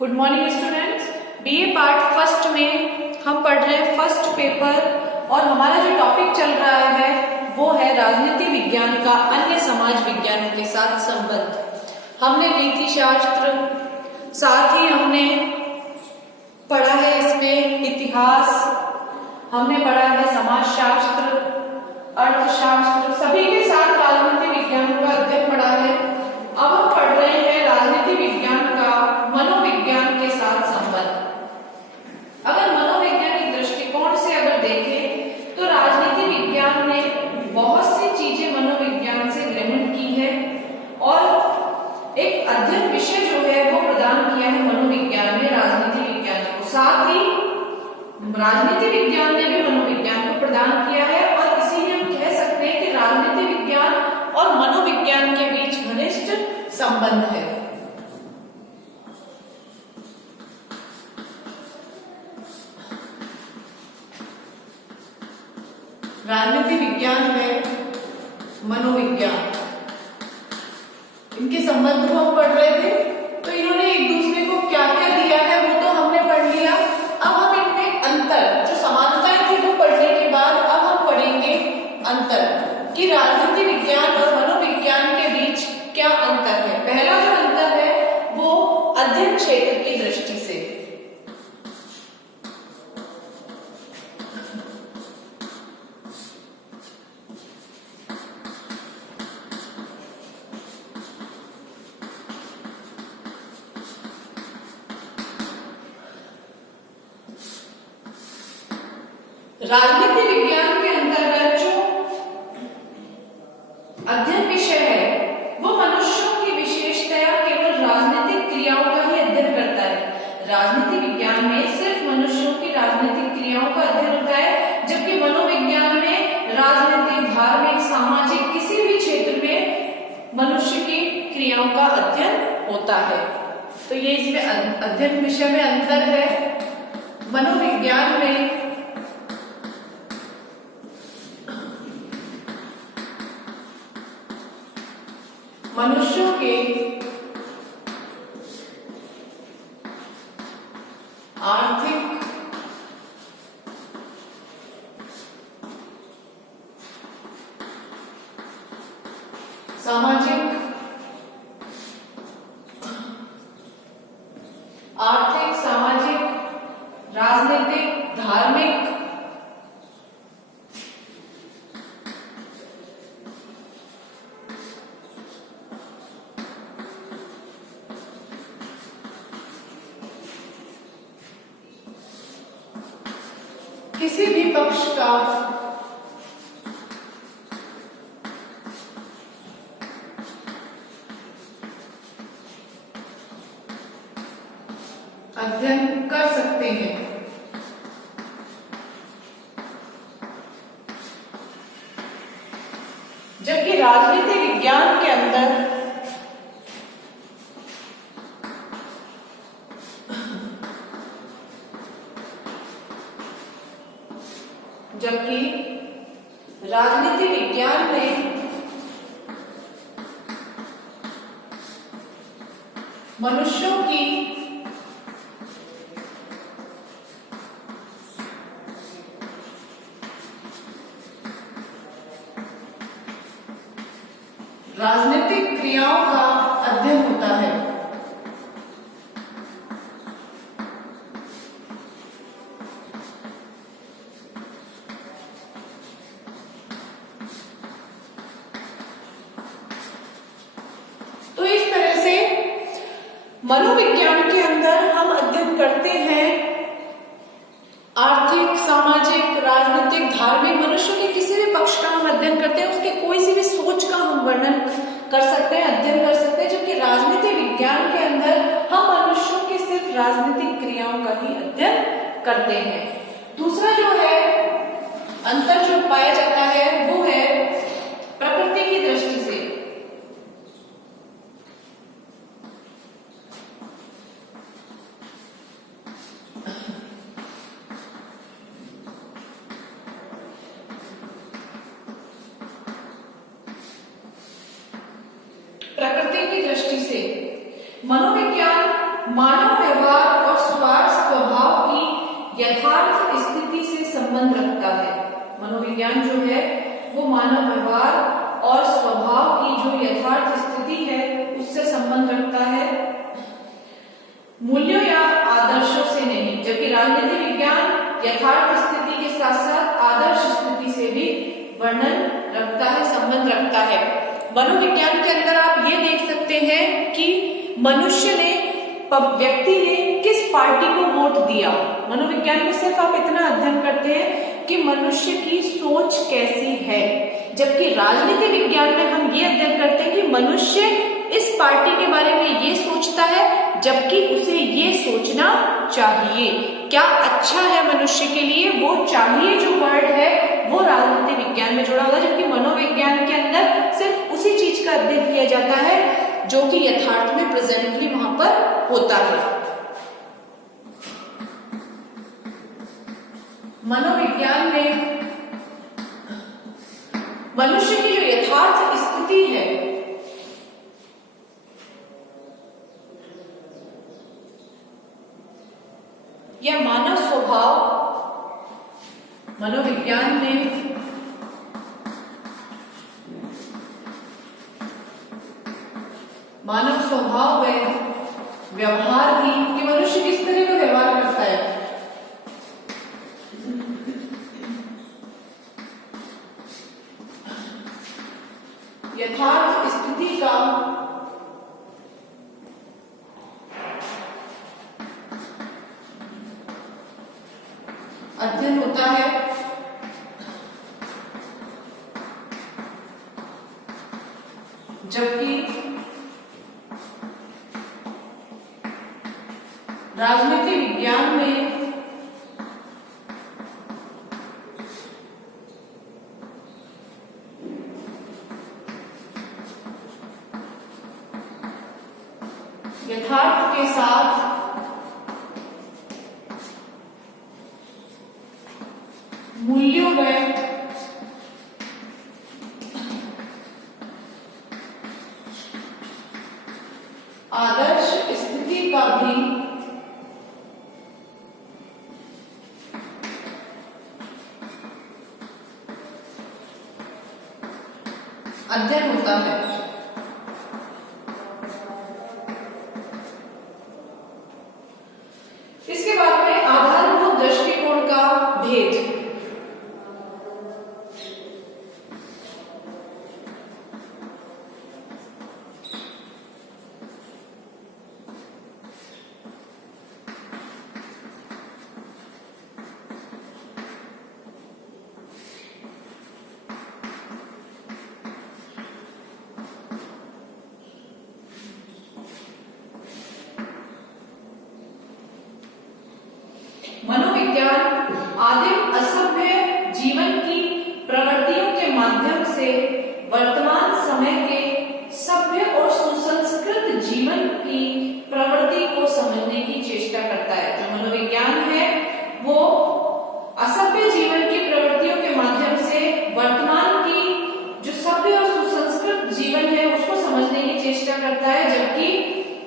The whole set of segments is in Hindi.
Good morning students. BA part first में हम पढ़ रहे हैं फर्स्ट पेपर और हमारा जो टॉपिक चल रहा है वो है राजनीति विज्ञान का अन्य समाज विज्ञानों के साथ संबंध। हमने नीति शास्त्र, साथ ही हमने पढ़ा है इसमें इतिहास, हमने पढ़ा है समाजशास्त्र, अर्थशास्त्र, सभी के साथ राजनीति विज्ञान का अध्ययन पढ़ा है। अब हम पढ़ रहे हैं राजनीति विज्ञान का मनोविज्ञान के साथ संबंध। अगर मनोवैज्ञानिक दृष्टिकोण से अगर देखें तो राजनीति विज्ञान ने बहुत सी चीजें मनोविज्ञान से ग्रहण की है और एक अध्ययन विषय जो है वो प्रदान किया है मनोविज्ञान में राजनीति विज्ञान को। साथ ही राजनीति विज्ञान ने भी मनोविज्ञान को प्रदान किया है और इसीलिए हम कह सकते हैं कि राजनीति विज्ञान और मनोविज्ञान के बीच घनिष्ठ संबंध है। राजनीति विज्ञान है मनोविज्ञान, इनके संबंध को हम पढ़ रहे थे। तो इन्होंने एक दूसरे को क्या क्या दिया है वो तो हमने पढ़ लिया। अब हम इनमें अंतर, जो समानताएं थी वो पढ़ने के बाद अब हम पढ़ेंगे अंतर कि राजनीति विज्ञान और मनोविज्ञान के बीच क्या अंतर है। पहला जो अंतर है वो अध्ययन क्षेत्र की दृष्टि से। राजनीति विज्ञान के अंतर्गत जो अध्ययन विषय है वो मनुष्यों की विशेषतया केवल राजनीतिक क्रियाओं का ही अध्ययन करता है। राजनीति विज्ञान में सिर्फ मनुष्यों की राजनीतिक क्रियाओं का अध्ययन होता है, जबकि मनोविज्ञान में राजनीतिक, धार्मिक, सामाजिक किसी भी क्षेत्र में मनुष्य की क्रियाओं का अध्ययन होता है। तो ये इसमें अध्ययन विषय में अंतर है। मनोविज्ञान में मनुष्यों के आर्थिक, सामाजिक, राजनीतिक, धार्मिक, किसी भी पक्ष का अध्ययन कर सकते हैं। जबकि राजनीति विज्ञान के अंदर राजनीति विज्ञान में मनुष्यों की राजनीतिक क्रियाओं का अध्ययन होता है। तो इस तरह से मनोविज्ञान के अंदर हम अध्ययन करते हैं आर्थिक, सामाजिक, राजनीतिक, धार्मिक, मनुष्य के किसी भी पक्ष का हम अध्ययन करते हैं, उसके कोई सी भी सोच का हम वर्णन कर सकते हैं, अध्ययन कर सकते हैं। जबकि राजनीति विज्ञान के अंदर हम मनुष्यों की सिर्फ राजनीतिक क्रियाओं का ही अध्ययन करते हैं। दूसरा जो है अंतर जो पाया जाता है वो है प्रकृति की दृष्टि से। प्रकृति की दृष्टि से मनोविज्ञान मानव व्यवहार मनोविज्ञान जो है वो मानव व्यवहार और स्वभाव की जो यथार्थ स्थिति है उससे संबंध रखता है, मूल्यों या आदर्शों से नहीं। जबकि राजनीति विज्ञान यथार्थ स्थिति के साथ साथ आदर्श स्थिति से भी वर्णन रखता है, संबंध रखता है। मनोविज्ञान के अंदर आप ये देख सकते हैं कि मनुष्य ने, व्यक्ति ने किस पार्टी को वोट दिया। मनोविज्ञान में सिर्फ आप इतना अध्ययन करते हैं कि मनुष्य की सोच कैसी है, जबकि राजनीति विज्ञान में हम ये अध्ययन करते हैं कि मनुष्य इस पार्टी के बारे में ये सोचता है, जबकि उसे ये सोचना चाहिए क्या अच्छा है मनुष्य के लिए। वो चाहिए जो वर्ड है वो राजनीति विज्ञान में जुड़ा हुआ है, जबकि मनोविज्ञान के अंदर सिर्फ उसी चीज का अध्ययन किया जाता है जो कि यथार्थ में प्रेजेंटली वहां पर होता है। मनोविज्ञान में मनुष्य की जो यथार्थ स्थिति है या मानव स्वभाव, मनोविज्ञान में मानव स्वभाव है, व्यवहार की, कि मनुष्य किस तरह का व्यवहार करता है। यथार्थ स्थिति का अध्ययन होता है, जबकि राजनीति विज्ञान में यथार्थ के साथ मूल्यों में आदर्श स्थिति का भी अध्ययन होता है। इसके बाद में आधारभूत दृष्टिकोण का भेद। मनोविज्ञान आदिम असभ्य जीवन की प्रवृत्तियों के माध्यम से वर्तमान समय के सभ्य और सुसंस्कृत जीवन की प्रवृत्ति को समझने की चेष्टा करता है। जो मनोविज्ञान है वो असभ्य जीवन की प्रवृत्तियों के माध्यम से वर्तमान की जो सभ्य और सुसंस्कृत जीवन है उसको समझने की चेष्टा करता है, जबकि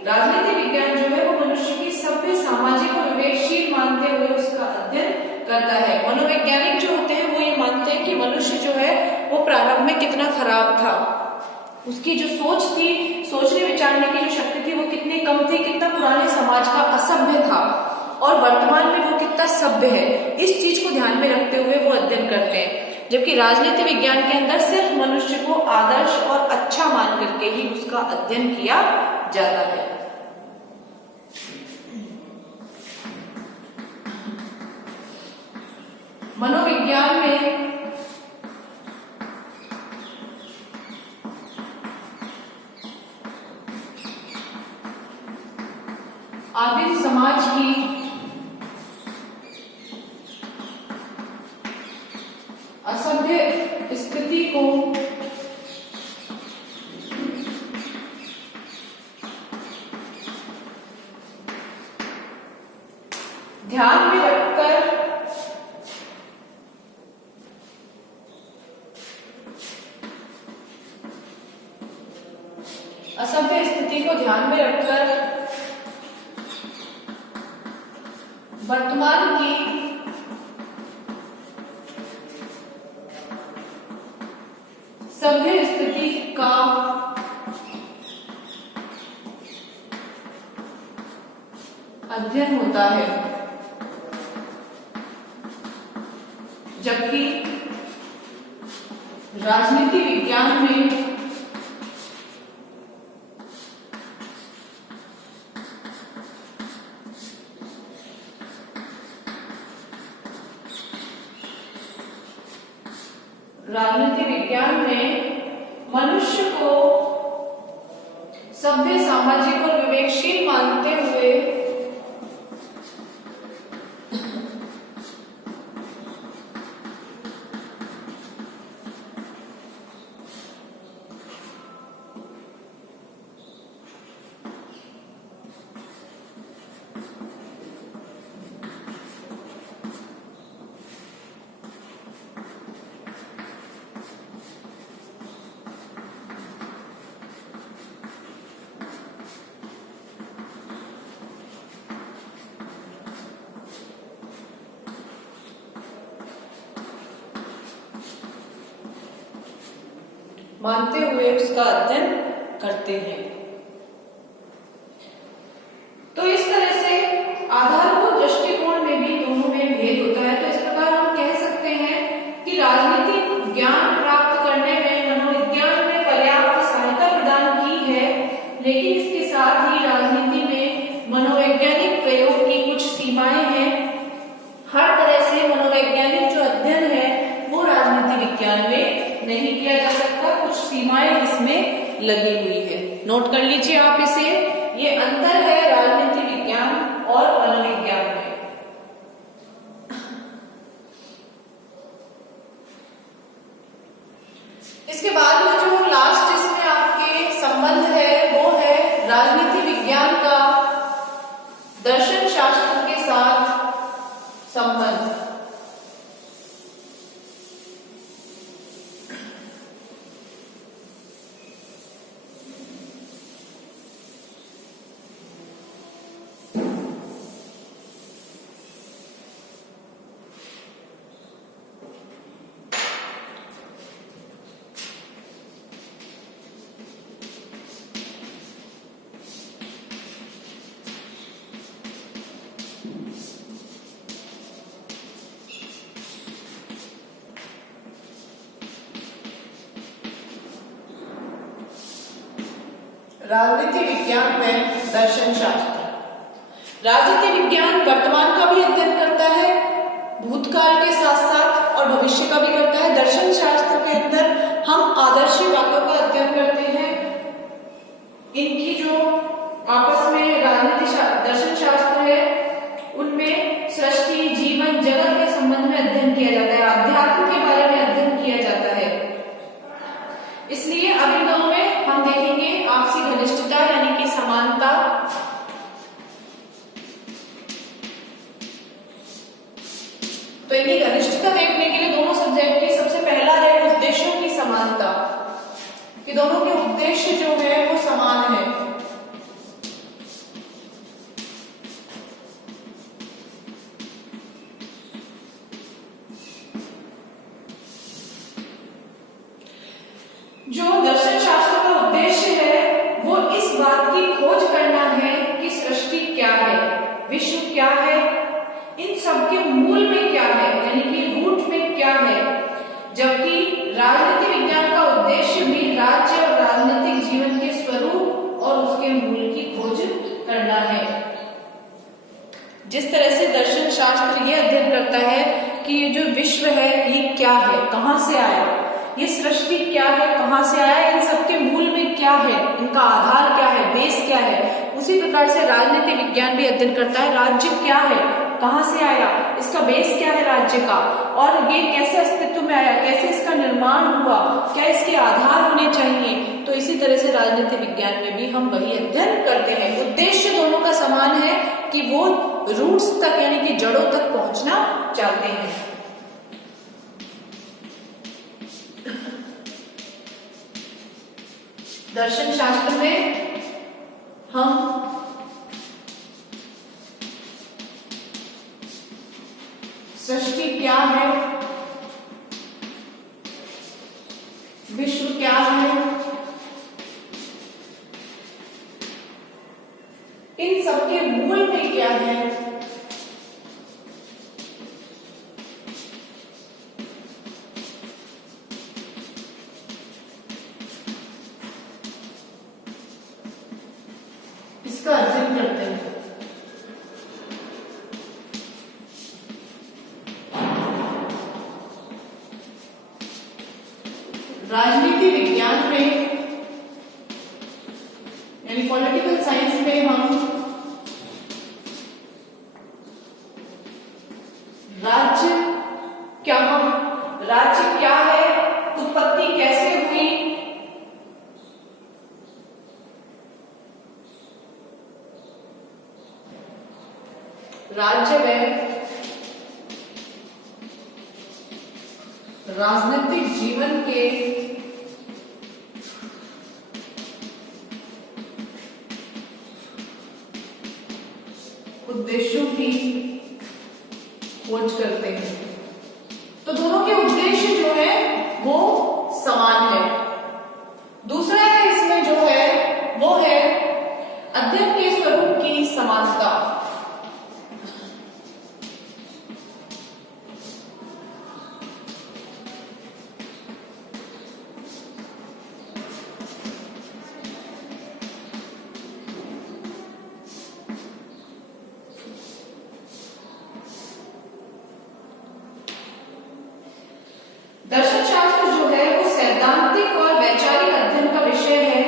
राजनीति विज्ञान जो है वो मनुष्य की सभ्य, सामाजिक और विवेकशील मानते हुए उसका अध्ययन करता है। मनोवैज्ञानिक जो होते हैं वो ये मानते हैं कि मनुष्य जो है वो प्रारंभ में कितना खराब था, उसकी जो सोच थी, सोचने विचारने की जो शक्ति थी वो कितनी कम थी, कितना पुराने समाज का असभ्य था और वर्तमान में वो कितना सभ्य है। इस चीज को ध्यान में रखते हुए वो अध्ययन करते हैं, जबकि राजनीति विज्ञान के अंदर सिर्फ मनुष्य को आदर्श और अच्छा मान करके ही उसका अध्ययन किया जाता है। मनोविज्ञान में आदिम समाज की असभ्य स्थिति को ध्यान में रखकर असभ्य स्थिति को ध्यान में रखकर वर्तमान की सभ्य स्थिति का अध्ययन होता है, जबकि राजनीति विज्ञान में मनुष्य को सभ्य, सामाजिक और विवेकशील मानते हुए उसका अध्ययन करते हैं। तो इस तरह से आधारभूत दृष्टिकोण में भी दोनों में भेद होता है। तो इस प्रकार हम कह सकते हैं कि राजनीतिक ज्ञान प्राप्त करने में मनोविज्ञान ने पर्याप्त सहायता प्रदान की है, लेकिन इसके साथ ही राजनीति में मनोवैज्ञानिक प्रयोग की कुछ सीमाएं हैं। हर तरह से मनोवैज्ञानिक जो अध्ययन है वो राजनीति विज्ञान में नहीं किया जा सकता, कुछ सीमाएं इसमें लगी हुई है। नोट कर लीजिए आप इसे, ये अंतर है राजनीति विज्ञान और मनोविज्ञान में। इसके बाद में जो लास्ट इसमें आपके संबंध है वो है राजनीति विज्ञान का दर्शन शास्त्र के साथ संबंध। राजनीति विज्ञान में दर्शन शास्त्र। राजनीति विज्ञान वर्तमान का भी अध्ययन करता है, भूतकाल के साथ साथ, और भविष्य का भी करता है। दर्शन शास्त्र के अंदर हम आदर्शी वाक्यों का अध्ययन करते हैं। इनकी जो आपस में राजनीति दर्शन शास्त्र है उनमें सृष्टि, जीवन, जगत के संबंध में अध्ययन किया जाता है, अध्यात्म के बारे में अध्ययन किया जाता है। इसलिए अब इन दोनों में हम देखेंगे आपसी घनिष्ठता यानी कि समानता, तो इनकी घनिष्ठता देखने के लिए दोनों सब्जेक्ट की सबसे पहला है उद्देश्यों की समानता, कि दोनों के उद्देश्य जो है वो समान है। जो दर्शन शास्त्र का उद्देश्य है वो इस बात की खोज करना है कि सृष्टि क्या है, विश्व क्या है, इन सब के मूल में क्या है, यानी कि रूट में क्या है। जबकि राजनीति विज्ञान का उद्देश्य भी राज्य और राजनीतिक जीवन के स्वरूप और उसके मूल की खोज करना है। जिस तरह से दर्शन शास्त्र ये अध्ययन करता है कि ये जो विश्व है ये क्या है, कहां से आया, ये सृष्टि क्या है, कहां से आया, इन सबके मूल में क्या है, इनका आधार क्या है, बेस क्या है। उसी प्रकार से राजनीति विज्ञान भी अध्ययन करता है राज्य क्या है, कहां से आया, इसका बेस क्या है राज्य का, और ये कैसे अस्तित्व में आया, कैसे इसका निर्माण हुआ, क्या इसके आधार होने चाहिए। तो इसी तरह से राजनीति विज्ञान में भी हम वही अध्ययन करते हैं। उद्देश्य दोनों का समान है कि वो रूट्स तक यानी कि जड़ों तक पहुंचना चाहते हैं। दर्शन शास्त्र में हम सृष्टि क्या है, विश्व इन सबके मूल में क्या है? इसका अध्ययन करते हैं। राजनीति विज्ञान में यानी पॉलिटिकल साइंस में हम राज्य क्या है, उत्पत्ति कैसे हुई, राज्य में राजनीतिक जीवन के उद्देश्यों की खोज करते हैं। तो दोनों के उद्देश्य जो है वो समान है। दूसरा है इसमें जो है वो है अध्ययन के स्वरूप की समानता। दर्शन शास्त्र जो है वो सैद्धांतिक और वैचारिक अध्ययन का विषय है।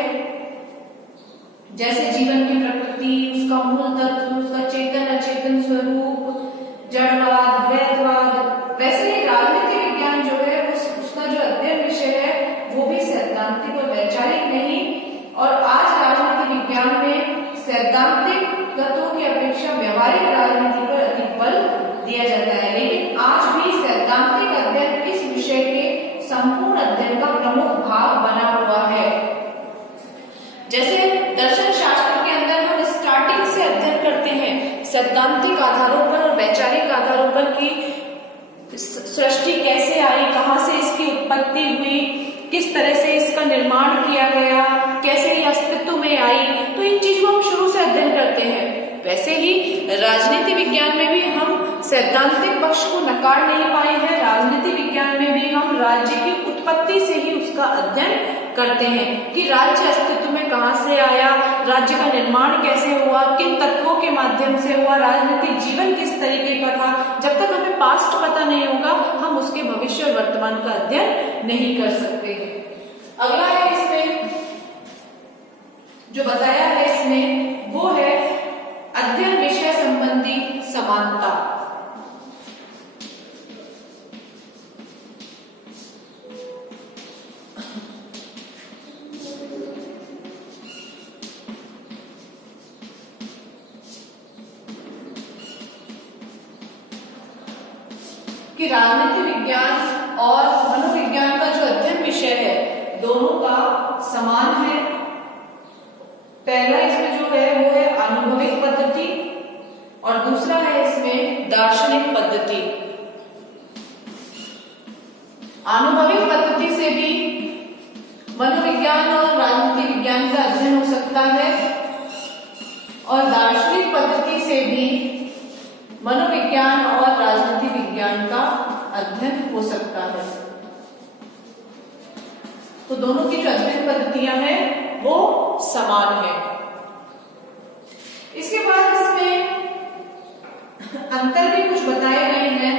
जैसे जीवन की प्रकृति, उसका मूल तत्व, उसका चेतन अचेतन स्वरूप, जड़वाद, द्वैतवाद, वैसे ही राजनीति विज्ञान जो है उसका जो अध्ययन विषय है वो भी सैद्धांतिक और वैचारिक नहीं। और आज राजनीति विज्ञान में सैद्धांतिक तत्वों की अपेक्षा व्यवहारिक राजनीति पर अधिक बल दिया जाता है। लेकिन आज भी सैद्धांतिक अध्ययन इस विषय के संपूर्ण अध्ययन का प्रमुख भाग बना हुआ है। जैसे दर्शन शास्त्र के अंदर हम स्टार्टिंग से अध्ययन करते हैं सैद्धांतिक आधारों पर और वैचारिक आधारों पर कि सृष्टि कैसे आई, कहां से इसकी उत्पत्ति हुई, किस तरह से इसका निर्माण किया गया, कैसे ये अस्तित्व में आई। तो इन चीजों को हम शुरू से अध्ययन करते हैं। वैसे ही राजनीति विज्ञान में भी हम सैद्धांतिक पक्ष को नकार नहीं पाए हैं। राजनीति विज्ञान में भी हम राज्य की उत्पत्ति से ही उसका अध्ययन करते हैं कि राज्य अस्तित्व में कहां से आया, राज्य का निर्माण कैसे हुआ, किन तत्वों के माध्यम से हुआ, राजनीतिक जीवन किस तरीके का था। जब तक हमें पास्ट पता नहीं होगा हम उसके भविष्य और वर्तमान का अध्ययन नहीं कर सकते। अगला है इसमें जो बताया है इसमें वो है अध्ययन विषय संबंधी समानता। कि राजनीति विज्ञान और मनोविज्ञान का जो अध्ययन विषय है दोनों का समान है। पहला इसमें जो है वो है अनुभविक पद्धति और दूसरा है इसमें दार्शनिक पद्धति। अनुभविक पद्धति से भी मनोविज्ञान और राजनीति विज्ञान का अध्ययन हो सकता है और दार्शनिक पद्धति से भी मनोविज्ञान और राजनीति विज्ञान का अध्ययन हो सकता है। तो दोनों की जो अध्ययन पद्धतियां हैं वो समान है। इसके बाद इसमें अंतर भी कुछ बताए गए हैं।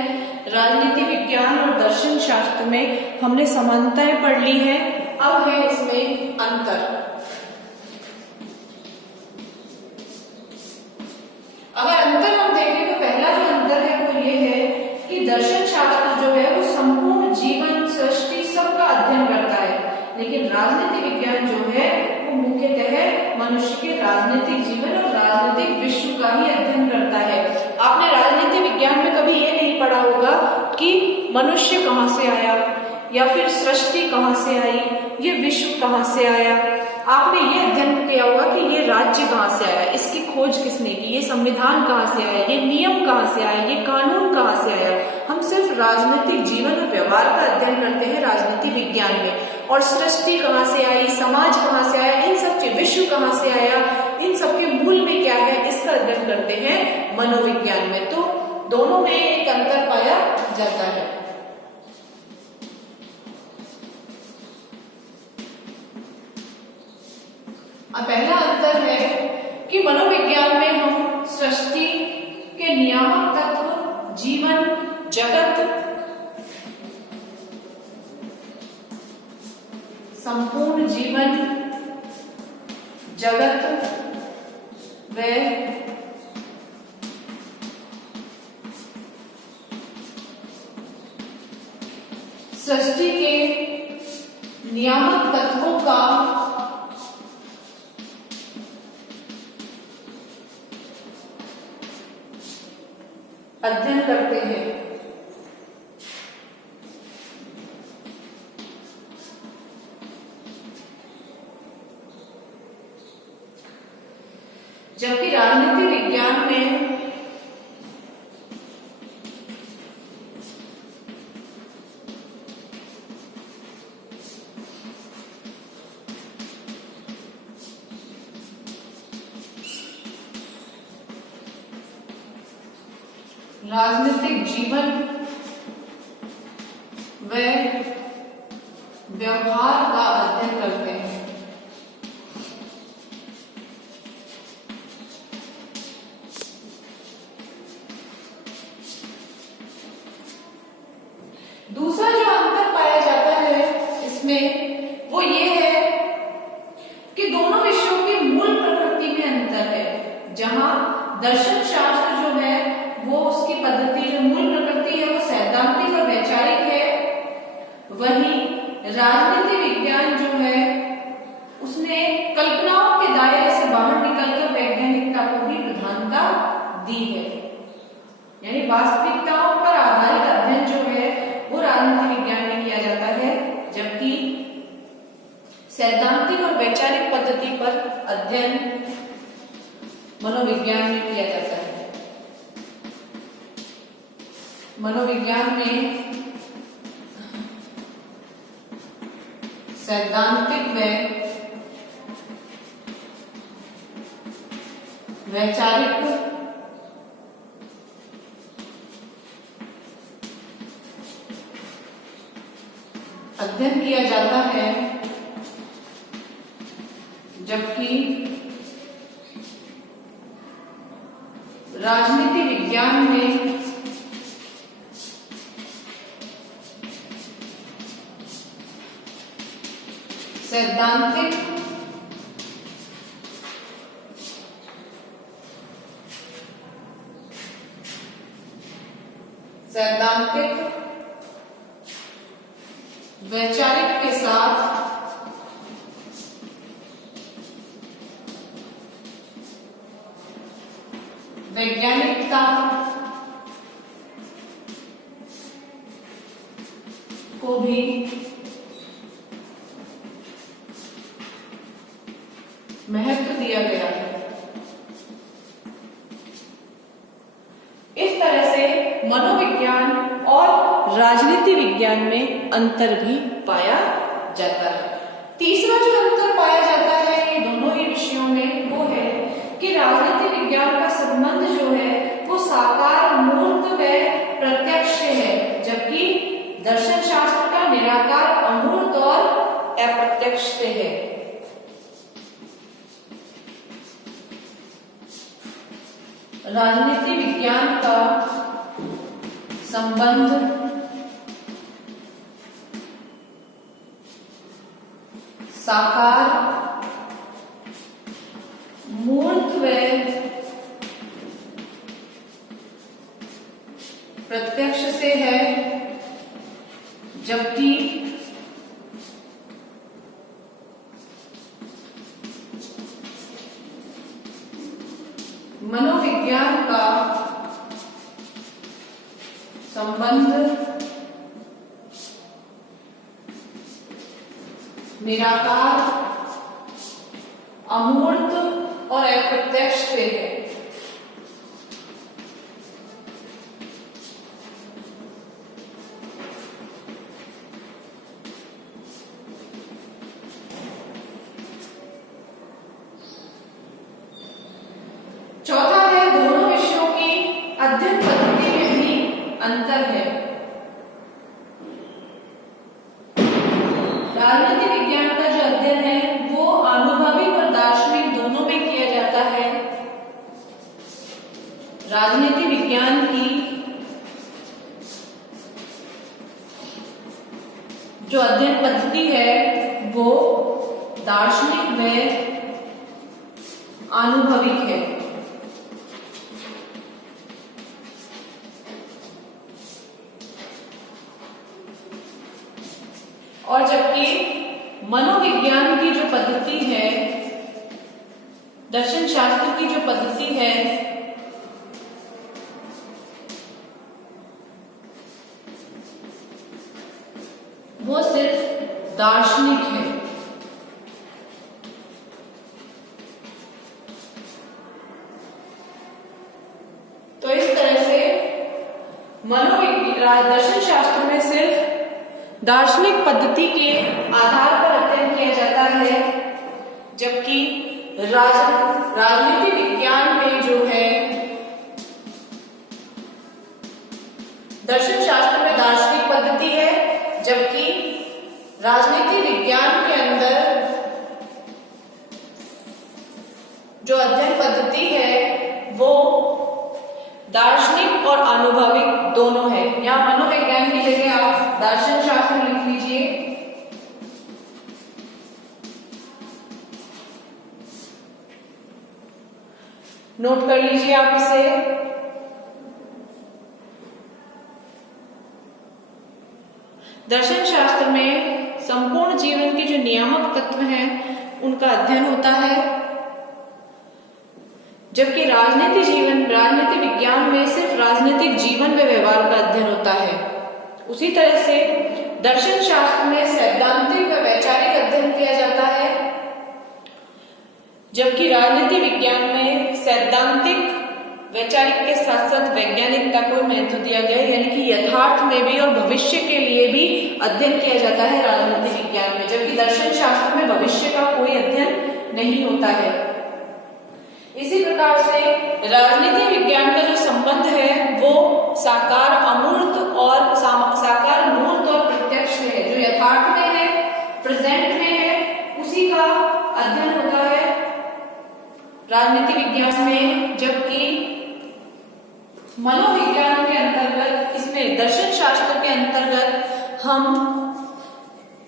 राजनीति विज्ञान और दर्शन शास्त्र में हमने समानताएं पढ़ ली है, अब है इसमें अंतर। अगर अंतर हम देखें तो पहला जो अंतर है वो ये है कि दर्शन शास्त्र जो है वो संपूर्ण जीवन सृष्टि सबका अध्ययन करता है, लेकिन राजनीति विज्ञान जो है वो मुख्यतः मनुष्य के राजनीतिक जीवन और राजनीतिक विश्व का ही अध्ययन करता है। आपने राजनीति विज्ञान में कभी ये नहीं पढ़ा होगा कि मनुष्य कहां से आया या फिर सृष्टि कहां से आई, ये विश्व कहां से आया। आपने ये अध्ययन किया होगा कि ये राज्य कहां से आया, इसकी खोज किसने की, ये संविधान कहां से आया, ये नियम कहां से आया, ये कानून कहां से आया। हम सिर्फ राजनीतिक जीवन और व्यवहार का अध्ययन करते हैं राजनीति विज्ञान में, और सृष्टि कहां से आई, समाज कहां से आया, इन सब विश्व कहां से आया, इन सब के मूल में क्या है, मनोविज्ञान में। तो दोनों में एक अंतर पाया जाता है। अब पहला अंतर है कि मनोविज्ञान में हम सृष्टि के नियामक तत्व, जीवन, जगत, संपूर्ण जीवन जगत व सृष्टि के नियामक तत्वों का अध्ययन करते हैं। जबकि राजनीति विज्ञान में राजनीतिक जीवन व व्यवहार का अध्ययन करते हैं। दूसरा जो अंतर पाया जाता है इसमें वो ये है कि दोनों विषयों की मूल प्रकृति में अंतर है। जहां दर्शन शास्त्र जो है वो उसकी पद्धति, जो मूल प्रकृति है वो सैद्धांतिक और वैचारिक है, वहीं राजनीति विज्ञान जो है उसने कल्पनाओं के दायरे से बाहर निकलकर वैज्ञानिकता को भी प्रधानता दी है। यानी वास्तविकताओं पर आधारित अध्ययन जो है वो राजनीति विज्ञान में किया जाता है, जबकि सैद्धांतिक और वैचारिक पद्धति पर अध्ययन मनोविज्ञान में किया जाता है। मनोविज्ञान में सैद्धांतिक व वैचारिक अध्ययन किया जाता है, जबकि राजनीति विज्ञान में सैद्धांतिक वैचारिक के साथ वैज्ञानिकता को भी महत्व दिया गया है। इस तरह से मनोविज्ञान और राजनीति विज्ञान में अंतर भी पाया जाता है। तीसरा जो अंतर पाया जाता है ये दोनों ही विषयों में वो है कि राजनीति विज्ञान का संबंध जो है वो साकार, मूर्त व प्रत्यक्ष से है, जबकि दर्शन शास्त्र का निराकार, अमूर्त और अप्रत्यक्ष से है। राजनीति विज्ञान का संबंध साकार, मूर्त व प्रत्यक्ष से है, जबकि मनोविज्ञान का संबंध निराकार, अमूर्त और अप्रत्यक्ष से है। चौथा है दोनों विषयों की अध्ययन पद्धति में भी अंतर है। राजनीति विज्ञान का जो अध्ययन है वो अनुभविक और दार्शनिक दोनों में किया जाता है। राजनीति विज्ञान की जो अध्ययन पद्धति है वो दार्शनिक व आनुभविक है। और जबकि मनोविज्ञान की जो पद्धति है, दर्शन शास्त्र की जो पद्धति है, वो सिर्फ दार्शनिक है। तो इस तरह से मनोविज्ञान दर्शन शास्त्र में सिर्फ दार्शनिक पद्धति के आधार पर अध्ययन किया जाता है, जबकि राजनीति विज्ञान में जो है दर्शन शास्त्र में दार्शनिक पद्धति है, जबकि राजनीति विज्ञान के अंदर जो अध्ययन पद्धति है वो दार्शनिक और अनुभविक दोनों है। यहाँ मनोविज्ञान की जगह आप दर्शन शास्त्र लिख लीजिए। नोट कर लीजिए आप इसे। दर्शन शास्त्र में संपूर्ण जीवन के जो नियामक तत्व हैं उनका अध्ययन होता है, जबकि राजनीति विज्ञान में सिर्फ राजनीतिक जीवन व व्यवहार का अध्ययन होता है। उसी तरह से दर्शन शास्त्र में सैद्धांतिक व वैचारिक अध्ययन किया जाता है, जबकि राजनीति विज्ञान में सैद्धांतिक वैचारिक के साथ साथ वैज्ञानिकता को महत्व दिया गया है, यानी कि यथार्थ में भी और भविष्य के लिए भी अध्ययन किया जाता है राजनीति विज्ञान में, जबकि दर्शन शास्त्र में भविष्य का कोई अध्ययन नहीं होता है। इसी प्रकार से राजनीति विज्ञान का जो संबंध है वो साकार अमूर्त और साकार मूर्त और प्रत्यक्ष है, जो यथार्थ में है, प्रेजेंट में है, उसी का अध्ययन होता है राजनीति विज्ञान में। जबकि मनोविज्ञान के अंतर्गत, इसमें दर्शन शास्त्र के अंतर्गत हम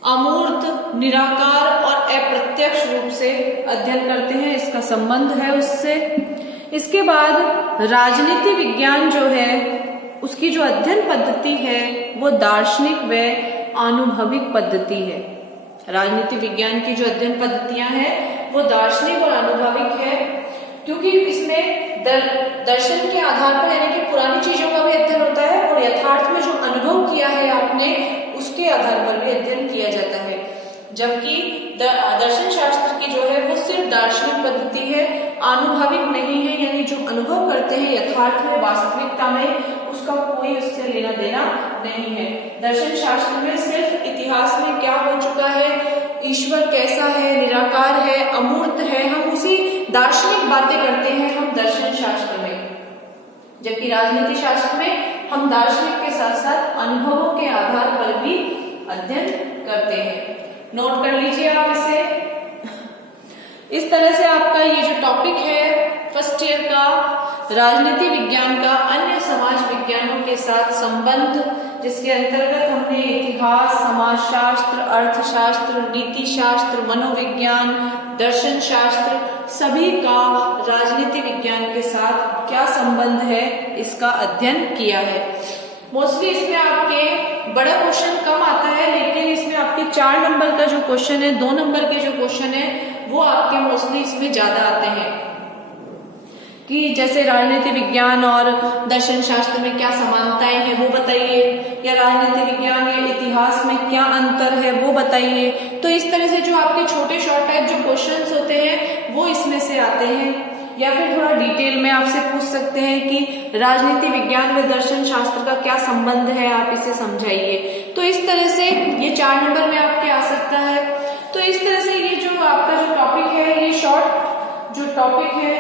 अमूर्त, निराकार और अप्रत्यक्ष रूप से अध्ययन करते हैं, इसका संबंध है उससे। इसके बाद राजनीति विज्ञान जो है उसकी जो अध्ययन पद्धति है वो दार्शनिक व अनुभविक पद्धति है। राजनीति विज्ञान की जो अध्ययन पद्धतियां हैं वो दार्शनिक और अनुभविक है, क्योंकि इसमें दर्शन के आधार पर, यानी कि पुरानी चीजों का भी अध्ययन होता है और यथार्थ में जो अनुभव किया है आपने उसके आधार पर भी अध्ययन किया जाता है। जबकि दर्शन शास्त्र की जो है वो सिर्फ दार्शनिक पद्धति है, अनुभविक नहीं है, यानी जो अनुभव करते हैं यथार्थ में, वास्तविकता में, उसका कोई उससे लेना देना नहीं है। दर्शन शास्त्र में सिर्फ इतिहास में क्या हो चुका है, ईश्वर कैसा है, निराकार है, अमूर्त है, हम उसी दार्शनिक बातें करते हैं हम दर्शन शास्त्र में, जबकि राजनीति शास्त्र में हम दार्शनिक के साथ साथ अनुभवों के आधार पर भी अध्ययन करते हैं। नोट कर लीजिए आप इसे। इस तरह से आपका ये जो टॉपिक है फर्स्ट ईयर का, राजनीति विज्ञान का अन्य समाज विज्ञानों के साथ संबंध, जिसके अंतर्गत हमने इतिहास, समाजशास्त्र, अर्थशास्त्र, नीति शास्त्र, मनोविज्ञान, दर्शन शास्त्र, सभी का राजनीति विज्ञान के साथ क्या संबंध है इसका अध्ययन किया है। मोस्टली इसमें आपके बड़ा क्वेश्चन कम आता है, लेकिन इसमें आपके 4 नंबर का जो क्वेश्चन है, 2 नंबर के जो क्वेश्चन है वो आपके मोस्टली इसमें ज्यादा आते हैं, कि जैसे राजनीति विज्ञान और दर्शन शास्त्र में क्या समानताएं हैं वो बताइए, या राजनीति विज्ञान या इतिहास में क्या अंतर है वो बताइए। तो इस तरह से जो आपके छोटे शॉर्ट टाइप जो क्वेश्चंस होते हैं वो इसमें से आते हैं। या फिर थोड़ा डिटेल में आपसे पूछ सकते हैं कि राजनीति विज्ञान व दर्शन शास्त्र का क्या संबंध है, आप इसे समझाइए। तो इस तरह से ये 4 नंबर में आपके आ सकता है। तो इस तरह से ये जो आपका जो टॉपिक है, ये शॉर्ट जो टॉपिक है,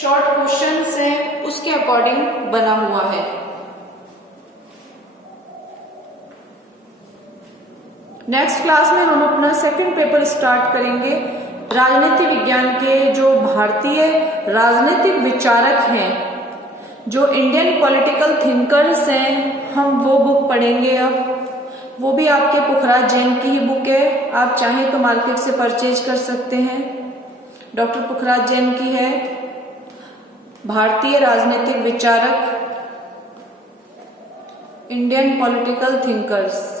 शॉर्ट क्वेश्चंस हैं उसके अकॉर्डिंग बना हुआ है। नेक्स्ट क्लास में हम अपना सेकंड पेपर स्टार्ट करेंगे। राजनीति विज्ञान के जो भारतीय राजनीतिक विचारक हैं, जो इंडियन पॉलिटिकल थिंकर्स हैं, हम वो बुक पढ़ेंगे। अब वो भी आपके पुखराज जैन की ही बुक है, आप चाहें तो मार्केट से परचेज कर सकते हैं। डॉक्टर पुखराज जैन की है, भारतीय राजनीतिक विचारक, इंडियन पॉलिटिकल थिंकर्स।